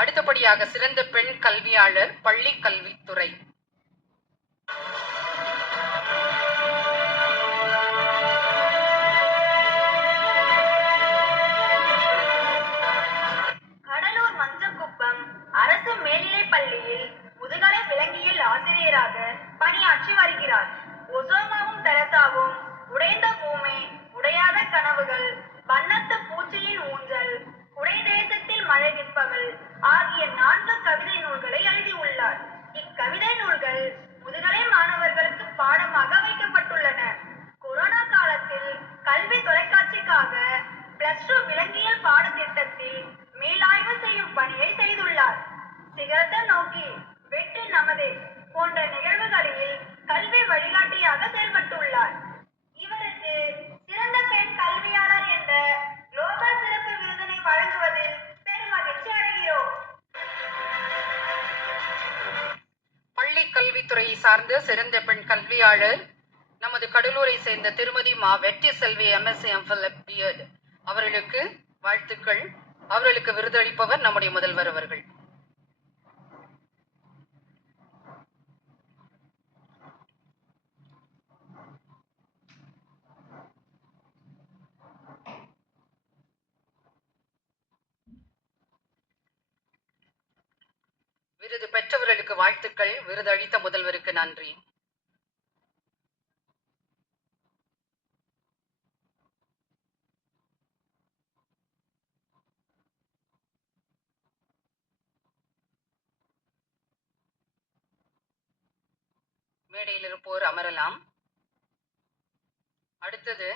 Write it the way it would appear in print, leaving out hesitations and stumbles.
அடுத்தபடியாக சிறந்த பெண் கல்வியாளர் பள்ளி கல்வித்துறை. கடலூர் மஞ்சக்குப்பம் அரசு மேல்நிலைப் பள்ளியில் முதுகலை விலங்கியல் ஆசிரியராக பணியாற்றி வருகிறார். ஒசோமாவும் தெரசாவும், உடைந்த பூமி, உடையாத கனவுகள், வண்ணத்து பூச்சியின் ஊஞ்சல், குடை தேசத்தில் மழை நிற்பவள் ஆகிய 4 கவிதை நூல்களை எழுதியுள்ளார். இக்கவிதை நூல்கள் முதுகலை மாணவர்களுக்கு பாடமாக வைக்கப்பட்டுள்ளன. கொரோனா காலத்தில் கல்வி தொலைக்காட்சிக்காக +2 விலங்கியல் பாடத்திட்டத்தில் மேலாய்வு செய்யும் பணியை செய்துள்ளார். சிகரத்தை நோக்கி, வெற்றி நமதே போன்ற நிகழ்வுகளில் கல்வி வழிகாட்டியாக செயல்பட்டுள்ளார். இவருக்கு சிறந்த பெண் கல்வியாளர் என்ற குளோபல் சிறப்பு விருதினை வழங்குவதில் பெருமகிழ்ச்சி அடைகிறோம். பள்ளி கல்வித்துறையை சார்ந்த சிறந்த பெண் கல்வியாளர் நமது கடலூரை சேர்ந்த திருமதி மா வெற்றி செல்வி MSc MPhil B.Ed அவர்களுக்கு வாழ்த்துக்கள். அவர்களுக்கு விருதளிப்பவர் நம்முடைய முதல்வர் அவர்கள். விருது பெற்றவர்களுக்கு வாழ்த்துக்கள். விருது அளித்த முதல்வருக்கு நன்றி. மேடையில் இருப்போர் அமரலாம். அடுத்தது